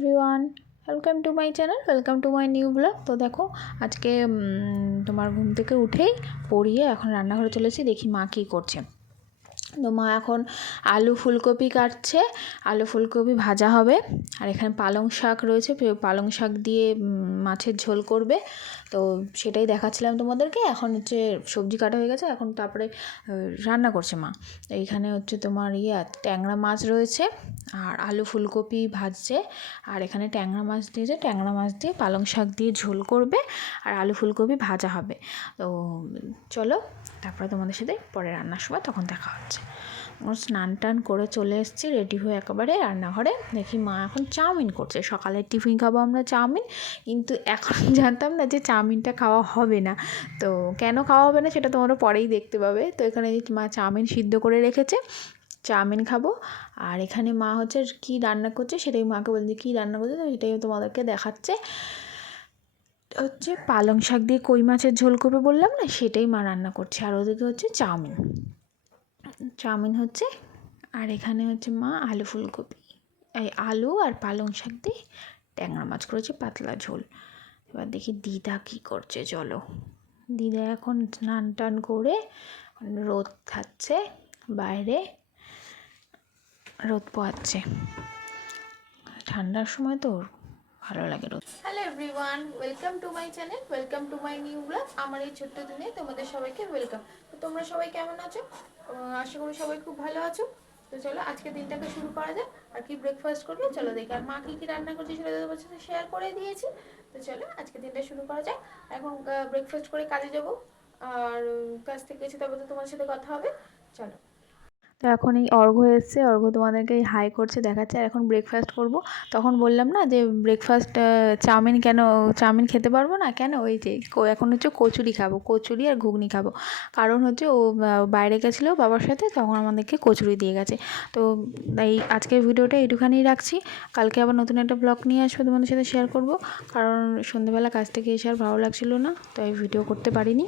Everyone, welcome to my channel, welcome to my new blog. তো দেখো আজকে তোমার ঘুম থেকে উঠেই পড়িয়ে এখন রান্নাঘরে চলেছি, দেখি মা কী করছে। তো মা এখন আলু ফুলকপি কাটছে, আলু ফুলকপি ভাজা হবে। আর এখানে পালং শাক রয়েছে, পালং শাক দিয়ে মাছের ঝোল করবে। তো সেটাই দেখাচ্ছিলাম তোমাদেরকে। এখন হচ্ছে সবজি কাটা হয়ে গেছে, এখন তারপরে রান্না করছে মা। এইখানে হচ্ছে তোমার ট্যাংরা মাছ রয়েছে আর আলু ফুলকপি ভাজছে। আর এখানে ট্যাংরা মাছ দিয়েছে, ট্যাংরা মাছ দিয়ে পালং শাক দিয়ে ঝোল করবে আর আলু ফুলকপি ভাজা হবে। তো চলো তারপরে তোমাদের সাথে পরে রান্নার সময় তখন দেখা হচ্ছে। স্নান টান করে চলে এসেছি রেডি হয়ে একেবারে রান্নাঘরে। দেখি মা এখন চাউমিন করছে। সকালের টিফিন খাবো আমরা চাউমিন, কিন্তু এখন জানতাম না যে চাউমিনটা খাওয়া হবে না। তো কেন খাওয়া হবে না সেটা তোমরা পরেই দেখতে পাবে। তো এখানে মা চাউমিন সিদ্ধ করে রেখেছে, চাউমিন খাবো। আর এখানে মা হচ্ছে কী রান্না করছে সেটাই মাকে বলছি, কী রান্না করছে সেটাই তোমাদেরকে দেখাচ্ছে। হচ্ছে পালং শাক দিয়ে কই মাছের ঝোল করবে বললাম না, সেটাই মা রান্না করছে। আর ওদিকে হচ্ছে চাউমিন হচ্ছে। আর এখানে হচ্ছে মা আলু ফুলকপি, আলু আর পালং শাক দিয়ে ট্যাংরা মাছ করেছে পাতলা ঝোল। এবার দেখি দিদা কী করছে, চলো। দিদা এখন স্নান টান করে রোদ খাচ্ছে, বাইরে রোদ পোহাচ্ছে। ঠান্ডার সময় তো ভালো লাগে রোদ। Hello everyone, welcome to my channel, welcome to my new blog. আমার এই ছোট্ট দিনে তোমাদের সবাইকে ওয়েলকাম। তো তোমরা সবাই কেমন আছো? আশা করি সবাই খুব ভালো আছো। তো চলো আজকে দিনটাকে শুরু করা যাক। আর কি ব্রেকফাস্ট করবো চলো দেখি। আর মা কী রান্না করছে সেটা তোমাদের সাথে শেয়ার করে দিয়েছি। তো চলো আজকে দিনটা শুরু করা যাক। এখন ব্রেকফাস্ট করে কাজে যাবো, আর কাজ থেকে এসে তারপর তো তোমাদের সাথে কথা হবে। চলো। তো এখন এই অর্ঘ্য এসছে, অর্ঘ্য তোমাদেরকে হাই করছে, দেখাচ্ছে। আর এখন ব্রেকফাস্ট করব। তখন বললাম না যে ব্রেকফাস্ট চাউমিন খেতে পারবো না কেন, ওই যে এখন হচ্ছে কচুরি খাবো, কচুরি আর ঘুগনি খাবো। কারণ হচ্ছে ও বাইরে গেছিলো বাবার সাথে, তখন আমাদেরকে কচুরি দিয়ে গেছে। তো এই আজকের ভিডিওটা এইটুখানেই রাখছি। কালকে আবার নতুন একটা ব্লগ নিয়ে আসবো, তোমাদের সাথে শেয়ার করব। কারণ সন্ধ্যেবেলা কাজ থেকে এসে আর ভালো লাগছিলো না, তাই ভিডিও করতে পারিনি।